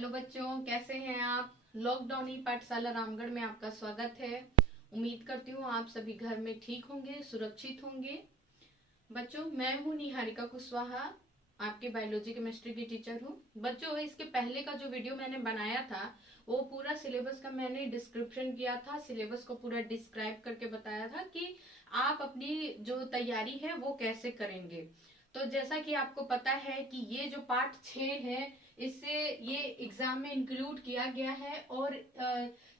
Hello बच्चों, कैसे हैं आप। लॉकडाउन ही पाठशाला रामगढ़ में आपका स्वागत है। उम्मीद करती हूँ आप सभी घर में ठीक होंगे, सुरक्षित होंगे। बच्चों, मैं हूँ निहारिका कुशवाहा, आपके बायोलॉजी केमिस्ट्री की टीचर हूँ। बच्चों, इसके पहले का जो वीडियो मैंने बनाया था वो पूरा सिलेबस का मैंने डिस्क्रिप्शन किया था, सिलेबस को पूरा डिस्क्राइब करके बताया था कि आप अपनी जो तैयारी है वो कैसे करेंगे। तो जैसा कि आपको पता है कि ये जो पार्ट 6 है इससे ये एग्जाम में इंक्लूड किया गया है और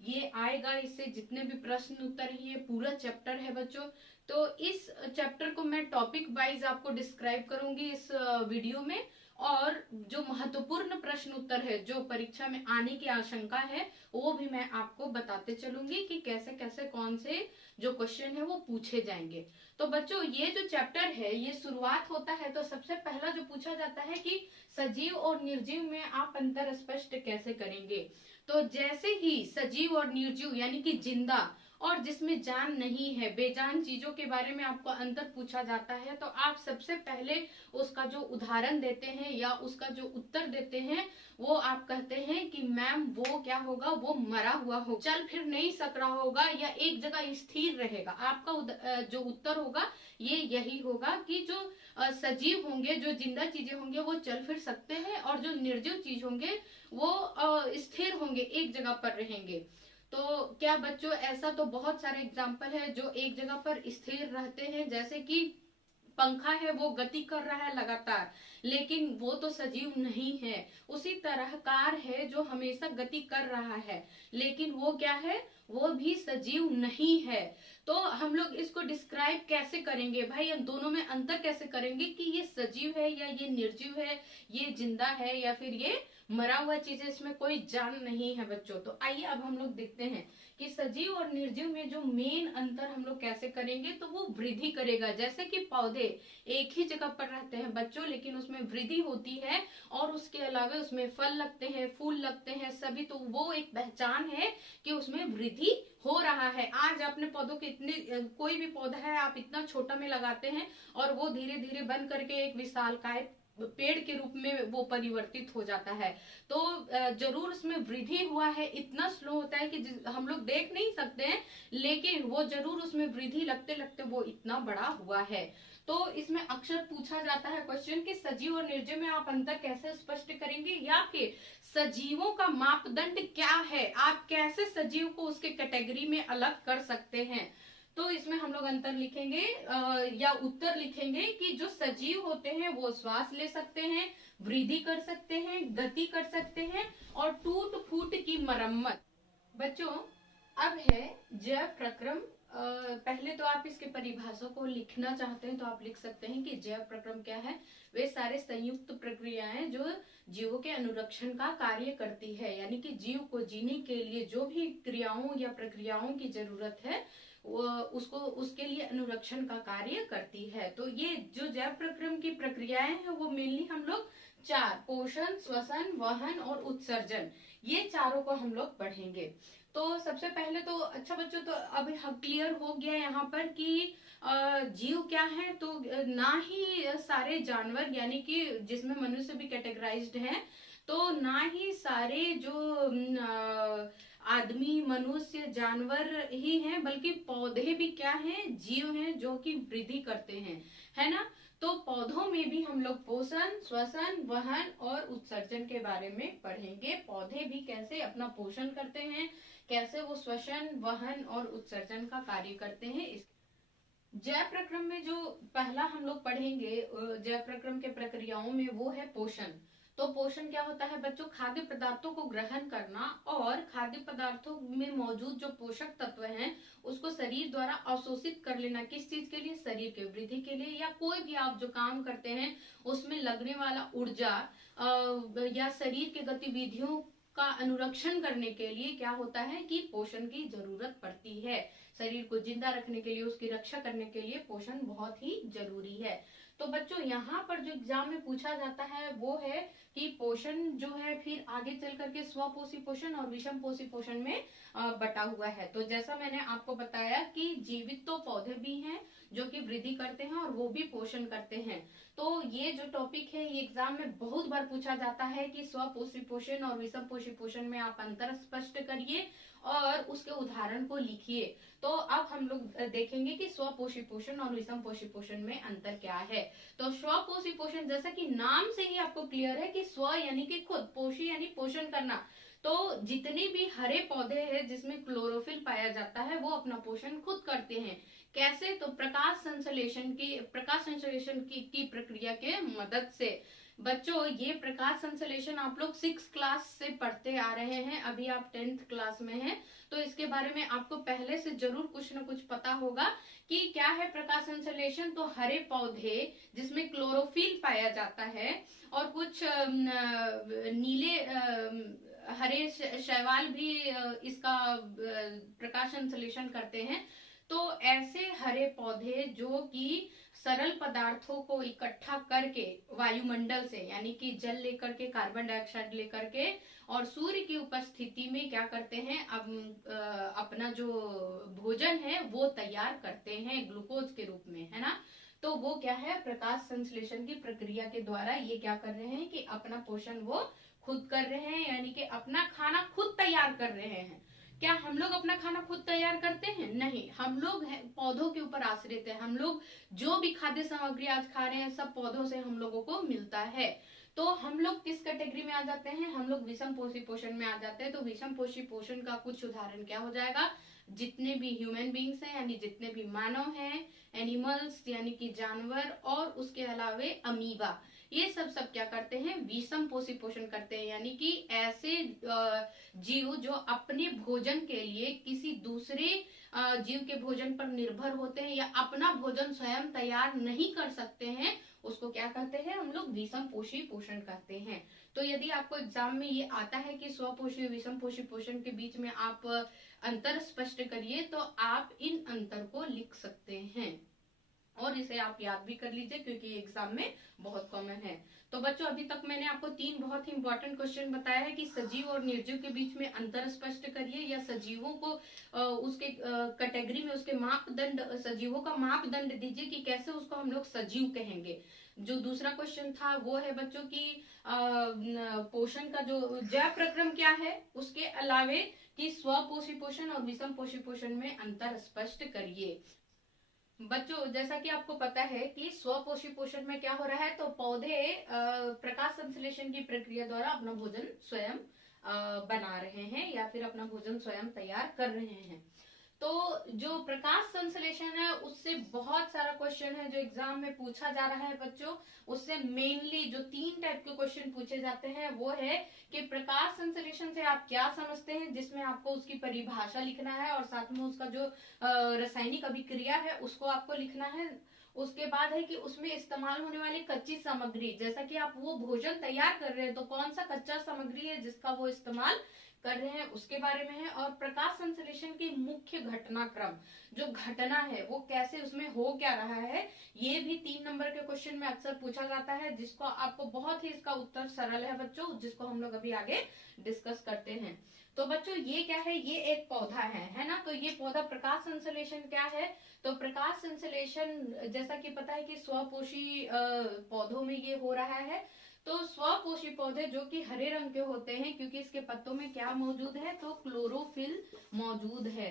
ये आएगा, इससे जितने भी प्रश्न उत्तर है ये पूरा चैप्टर है बच्चों। तो इस चैप्टर को मैं टॉपिक वाइज आपको डिस्क्राइब करूंगी इस वीडियो में, और जो महत्वपूर्ण प्रश्न उत्तर है जो परीक्षा में आने की आशंका है वो भी मैं आपको बताते चलूंगी कि कैसे कैसे कौन से जो क्वेश्चन है वो पूछे जाएंगे। तो बच्चों, ये जो चैप्टर है ये शुरुआत होता है तो सबसे पहला जो पूछा जाता है कि सजीव और निर्जीव में आप अंतर स्पष्ट कैसे करेंगे। तो जैसे ही सजीव और निर्जीव यानी कि जिंदा और जिसमें जान नहीं है, बेजान चीजों के बारे में आपको अंतर पूछा जाता है तो आप सबसे पहले उसका जो उदाहरण देते हैं या उसका जो उत्तर देते हैं वो आप कहते हैं कि मैम वो क्या होगा, वो मरा हुआ हो, चल फिर नहीं सक रहा होगा या एक जगह स्थिर रहेगा। आपका जो उत्तर होगा ये यही होगा कि जो सजीव होंगे, जो जिंदा चीजें होंगे वो चल फिर सकते हैं और जो निर्जीव चीज होंगे वो स्थिर होंगे, एक जगह पर रहेंगे। तो क्या बच्चों, ऐसा तो बहुत सारे एग्जाम्पल है जो एक जगह पर स्थिर रहते हैं, जैसे कि पंखा है वो गति कर रहा है लगातार लेकिन वो तो सजीव नहीं है। उसी तरह कार है जो हमेशा गति कर रहा है लेकिन वो क्या है, वो भी सजीव नहीं है। तो हम लोग इसको डिस्क्राइब कैसे करेंगे भाई, हम दोनों में अंतर कैसे करेंगे कि ये सजीव है या ये निर्जीव है, ये जिंदा है या फिर ये मरा हुआ चीज है, इसमें कोई जान नहीं है बच्चों। तो आइए अब हम लोग देखते हैं कि सजीव और निर्जीव में जो मेन अंतर हम लोग कैसे करेंगे। तो वो वृद्धि करेगा, जैसे कि पौधे एक ही जगह पर रहते हैं बच्चों लेकिन उसमें वृद्धि होती है और उसके अलावा उसमें फल लगते हैं, फूल लगते हैं सभी, तो वो एक पहचान है कि उसमें वृद्धि हो रहा है। आज आपने पौधों के इतने, कोई भी पौधा है आप इतना छोटा में लगाते हैं और वो धीरे धीरे बन करके एक विशालकाय पेड़ के रूप में वो परिवर्तित हो जाता है। तो जरूर उसमें वृद्धि हुआ है, इतना स्लो होता है कि हम लोग देख नहीं सकते हैं लेकिन वो जरूर उसमें वृद्धि लगते लगते वो इतना बड़ा हुआ है। तो इसमें अक्सर पूछा जाता है क्वेश्चन कि सजीव और निर्जीव में आप अंतर कैसे स्पष्ट करेंगे या फिर सजीवों का मापदंड क्या है, आप कैसे सजीव को उसके कैटेगरी में अलग कर सकते हैं। तो इसमें हम लोग अंतर लिखेंगे या उत्तर लिखेंगे कि जो सजीव होते हैं वो श्वास ले सकते हैं, वृद्धि कर सकते हैं, गति कर सकते हैं और टूट फूट की मरम्मत। बच्चों, अब है जैव प्रक्रम। पहले तो आप इसके परिभाषा को लिखना चाहते हैं तो आप लिख सकते हैं कि जैव प्रक्रम क्या है। वे सारे संयुक्त प्रक्रियाएं जो जीवों के अनुरक्षण का कार्य करती है, यानी कि जीव को जीने के लिए जो भी क्रियाओं या प्रक्रियाओं की जरूरत है वो उसको उसके लिए अनुरक्षण का कार्य करती है। तो ये जो जैव प्रक्रम की प्रक्रियाएं हैं वो मेनली हम लोग चार, पोषण, श्वसन, वहन और उत्सर्जन, ये चारों को हम लोग पढ़ेंगे। तो सबसे पहले तो अच्छा बच्चों, तो अब क्लियर हो गया यहाँ पर कि जीव क्या है। तो ना ही सारे जानवर यानी कि जिसमें मनुष्य भी कैटेगराइज्ड हैं, तो ना ही सारे जो आदमी, मनुष्य, जानवर ही हैं, बल्कि पौधे भी क्या हैं, जीव हैं जो कि वृद्धि करते हैं, है ना। तो पौधों में भी हम लोग पोषण, श्वसन, वहन और उत्सर्जन के बारे में पढ़ेंगे। पौधे भी कैसे अपना पोषण करते हैं, कैसे वो श्वसन, वहन और उत्सर्जन का कार्य करते हैं। इस जैव प्रक्रम में जो पहला हम लोग पढ़ेंगे जैव प्रक्रम के प्रक्रियाओं में वो है पोषण। तो पोषण क्या होता है बच्चों, खाद्य पदार्थों को ग्रहण करना और खाद्य पदार्थों में मौजूद जो पोषक तत्व हैं उसको शरीर द्वारा अवशोषित कर लेना। किस चीज के लिए, शरीर के वृद्धि के लिए, या कोई भी आप जो काम करते हैं उसमें लगने वाला ऊर्जा या शरीर के गतिविधियों का अनुरक्षण करने के लिए क्या होता है कि पोषण की जरूरत पड़ती है। शरीर को जिंदा रखने के लिए, उसकी रक्षा करने के लिए पोषण बहुत ही जरूरी है। तो बच्चों, यहाँ पर जो एग्जाम में पूछा जाता है वो है कि पोषण जो है फिर आगे चल करके स्वपोषी पोषण और विषम पोषी पोषण में बटा हुआ है। तो जैसा मैंने आपको बताया कि जीवित तो पौधे भी हैं जो कि वृद्धि करते हैं और वो भी पोषण करते हैं। तो ये जो टॉपिक है ये एग्जाम में बहुत बार पूछा जाता है कि स्वपोषी पोषण और विषम पोषी पोषण में आप अंतर स्पष्ट करिए और उसके उदाहरण को लिखिए। तो अब हम लोग देखेंगे कि स्वपोषी पोषण और विषम पोषी पोषण में अंतर क्या है। तो स्वपोषी पोषण जैसा कि नाम से ही आपको क्लियर है कि स्व यानी कि खुद, पोषी यानी पोषण करना। तो जितने भी हरे पौधे हैं जिसमें क्लोरोफिल पाया जाता है वो अपना पोषण खुद करते हैं। कैसे? तो प्रकाश संश्लेषण की प्रक्रिया के मदद से। बच्चों ये प्रकाश संश्लेषण आप लोग 6 क्लास से पढ़ते आ रहे हैं, अभी आप 10th क्लास में हैं, तो इसके बारे में आपको पहले से जरूर कुछ न कुछ पता होगा कि क्या है प्रकाश संश्लेषण। तो हरे पौधे जिसमें क्लोरोफिल पाया जाता है और कुछ नीले हरे शैवाल भी इसका प्रकाश संश्लेषण करते हैं। तो ऐसे हरे पौधे जो कि सरल पदार्थों को इकट्ठा करके वायुमंडल से, यानी कि जल लेकर के, कार्बन डाइऑक्साइड लेकर के और सूर्य की उपस्थिति में क्या करते हैं, अब अपना जो भोजन है वो तैयार करते हैं ग्लूकोज के रूप में, है ना। तो वो क्या है, प्रकाश संश्लेषण की प्रक्रिया के द्वारा ये क्या कर रहे हैं कि अपना पोषण वो खुद कर रहे हैं, यानी कि अपना खाना खुद तैयार कर रहे हैं। क्या हम लोग अपना खाना खुद तैयार करते हैं? नहीं, हम लोग पौधों के ऊपर आश्रित है। हम लोग जो भी खाद्य सामग्री आज खा रहे हैं सब पौधों से हम लोगों को मिलता है। तो हम लोग किस कैटेगरी में आ जाते हैं? हम लोग विषम पोषी पोषण में आ जाते हैं। तो विषम पोषी पोषण का कुछ उदाहरण क्या हो जाएगा? जितने भी ह्यूमन बींग्स हैं यानी जितने भी मानव हैं, एनिमल्स यानी कि जानवर, और उसके अलावे अमीबा, ये सब क्या करते हैं? विषम पोषी पोषण करते हैं, यानी कि ऐसे जीव जो अपने भोजन के लिए किसी दूसरे जीव के भोजन पर निर्भर होते हैं या अपना भोजन स्वयं तैयार नहीं कर सकते हैं, उसको क्या कहते हैं? हम लोग विषम पोषी पोषण कहते हैं। तो यदि आपको एग्जाम में ये आता है कि स्वपोषी विषम पोषी पोषण के बीच में आप अंतर स्पष्ट करिए, तो आप इन अंतर को लिख सकते हैं और इसे आप याद भी कर लीजिए क्योंकि एग्जाम में बहुत कॉमन है। तो बच्चों अभी तक मैंने आपको 3 बहुत ही इंपॉर्टेंट क्वेश्चन बताया है कि सजीव और निर्जीव के बीच में अंतर स्पष्ट करिए, या सजीवों को उसके कैटेगरी में उसके मापदंड, सजीवों का मापदंड दीजिए कि कैसे उसको हम लोग सजीव कहेंगे। जो दूसरा क्वेश्चन था वो है बच्चों की पोषण का जो जैव प्रक्रम क्या है, उसके अलावे कि स्वपोषी पोषण और विषम पोषी पोषण में अंतर स्पष्ट करिए। बच्चों जैसा कि आपको पता है कि स्वपोषी पोषण में क्या हो रहा है, तो पौधे प्रकाश संश्लेषण की प्रक्रिया द्वारा अपना भोजन स्वयं बना रहे हैं या फिर अपना भोजन स्वयं तैयार कर रहे हैं। तो जो प्रकाश संश्लेषण है उससे बहुत सारा क्वेश्चन है जो एग्जाम में पूछा जा रहा है बच्चों। उससे मेनली जो 3 टाइप के क्वेश्चन पूछे जाते हैं वो है कि प्रकाश संश्लेषण से आप क्या समझते हैं, जिसमें आपको उसकी परिभाषा लिखना है और साथ में उसका जो रासायनिक अभिक्रिया है उसको आपको लिखना है। उसके बाद है कि उसमें इस्तेमाल होने वाली कच्ची सामग्री, जैसा कि आप वो भोजन तैयार कर रहे हैं तो कौन सा कच्चा सामग्री है जिसका वो इस्तेमाल कर रहे हैं उसके बारे में है। और प्रकाश संश्लेषण की मुख्य घटनाक्रम, जो घटना है वो कैसे उसमें हो क्या रहा है, ये भी 3 नंबर के क्वेश्चन में अक्सर पूछा जाता है, जिसको आपको बहुत ही इसका उत्तर सरल है बच्चों, जिसको हम लोग अभी आगे डिस्कस करते हैं। तो बच्चों ये क्या है, ये एक पौधा है ना। तो ये पौधा प्रकाश संश्लेषण क्या है, तो प्रकाश संश्लेषण जैसा कि पता है कि स्वपोषी पौधों में ये हो रहा है। तो स्वपोषी पौधे जो कि हरे रंग के होते हैं क्योंकि इसके पत्तों में क्या मौजूद है, तो क्लोरोफिल मौजूद है,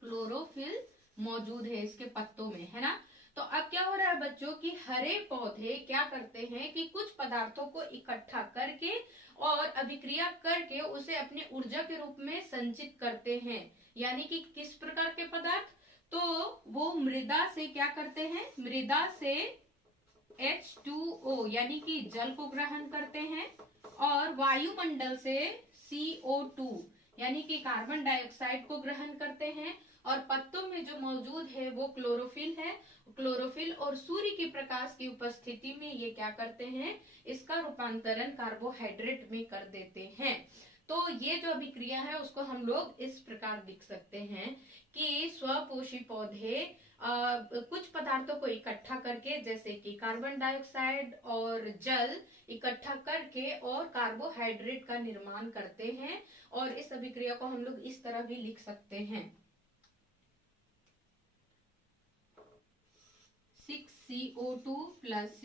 क्लोरोफिल मौजूद है इसके पत्तों में, है ना। तो अब क्या हो रहा है बच्चों कि हरे पौधे क्या करते हैं कि कुछ पदार्थों को इकट्ठा करके और अभिक्रिया करके उसे अपने ऊर्जा के रूप में संचित करते हैं। यानी कि किस प्रकार के पदार्थ, तो वो मृदा से क्या करते हैं, मृदा से H2O यानी कि जल को ग्रहण करते हैं और वायुमंडल से CO2 यानी कि कार्बन डाइऑक्साइड को ग्रहण करते हैं। और पत्तों में जो मौजूद है वो क्लोरोफिल है, क्लोरोफिल और सूर्य की प्रकाश की उपस्थिति में ये क्या करते हैं, इसका रूपांतरण कार्बोहाइड्रेट में कर देते हैं। तो ये जो अभिक्रिया है उसको हम लोग इस प्रकार लिख सकते हैं कि स्वपोषी पौधे कुछ पदार्थों को इकट्ठा करके, जैसे कि कार्बन डाइऑक्साइड और जल इकट्ठा करके और कार्बोहाइड्रेट का निर्माण करते हैं। और इस अभिक्रिया को हम लोग इस तरह भी लिख सकते हैं 6CO2 plus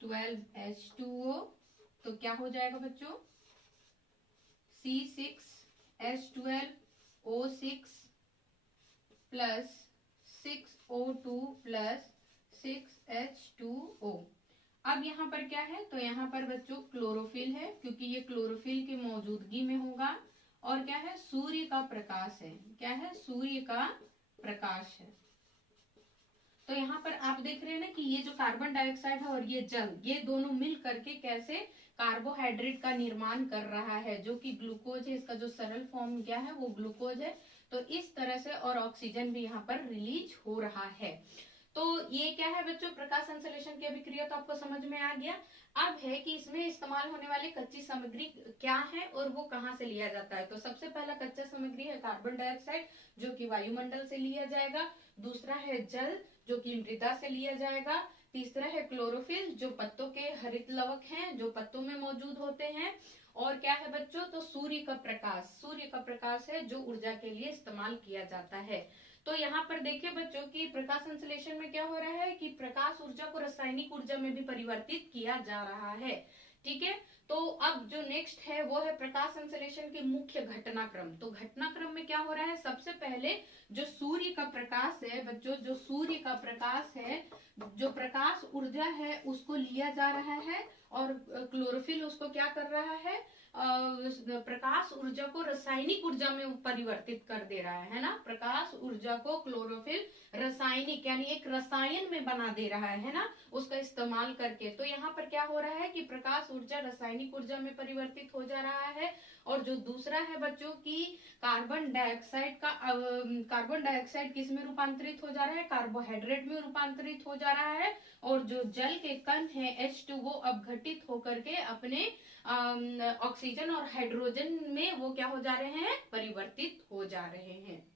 12H2O। तो क्या हो जाएगा बच्चों, C6H12O6 plus 6O2 plus 6H2O। अब यहाँ पर क्या है, तो यहाँ पर बच्चों क्लोरोफिल है, क्योंकि ये क्लोरोफिल की मौजूदगी में होगा। और क्या है, सूर्य का प्रकाश है। क्या है, सूर्य का प्रकाश है। तो यहाँ पर आप देख रहे हैं ना कि ये जो कार्बन डाइऑक्साइड है और ये जल, ये दोनों मिल करके कैसे कार्बोहाइड्रेट का निर्माण कर रहा है, जो कि ग्लूकोज है। इसका जो सरल फॉर्म क्या है वो ग्लूकोज है। तो इस तरह से, और ऑक्सीजन भी यहाँ पर रिलीज हो रहा है। तो ये क्या है बच्चों, प्रकाश संश्लेषण की अभिक्रिया तो आपको समझ में आ गया। अब है कि इसमें इस्तेमाल होने वाली कच्ची सामग्री क्या है और वो कहाँ से लिया जाता है। तो सबसे पहला कच्चा सामग्री है कार्बन डाइऑक्साइड, जो कि वायुमंडल से लिया जाएगा। दूसरा है जल, जो कि मृदा से लिया जाएगा। तीसरा है क्लोरोफिल, जो पत्तों के हरित लवक हैं, जो पत्तों में मौजूद होते हैं। और क्या है बच्चों, तो सूर्य का प्रकाश, सूर्य का प्रकाश है जो ऊर्जा के लिए इस्तेमाल किया जाता है। तो यहाँ पर देखिए बच्चों की प्रकाश संश्लेषण में क्या हो रहा है कि प्रकाश ऊर्जा को रासायनिक ऊर्जा में भी परिवर्तित किया जा रहा है। ठीक है, तो अब जो नेक्स्ट है वो है प्रकाश संश्लेषण के मुख्य घटनाक्रम। तो घटनाक्रम में क्या हो रहा है, सबसे पहले जो सूर्य का प्रकाश है बच्चों, जो सूर्य का प्रकाश है, जो प्रकाश ऊर्जा है उसको लिया जा रहा है और क्लोरोफिल उसको क्या कर रहा है, प्रकाश ऊर्जा को रासायनिक ऊर्जा में परिवर्तित कर दे रहा है ना। प्रकाश ऊर्जा को क्लोरोफिल रासायनिक यानी एक रसायन में बना दे रहा है ना, उसका इस्तेमाल करके। तो यहाँ पर क्या हो रहा है कि प्रकाश ऊर्जा रासायनिक ऊर्जा में परिवर्तित हो जा रहा है। और जो दूसरा है बच्चों की कार्बन डाइऑक्साइड किस में रूपांतरित हो जा रहा है, कार्बोहाइड्रेट में रूपांतरित हो जा रहा है। और जो जल के कण है H2 अब घटित होकर के अपने ऑक्सीजन और हाइड्रोजन में वो क्या हो जा रहे हैं, परिवर्तित हो जा रहे हैं।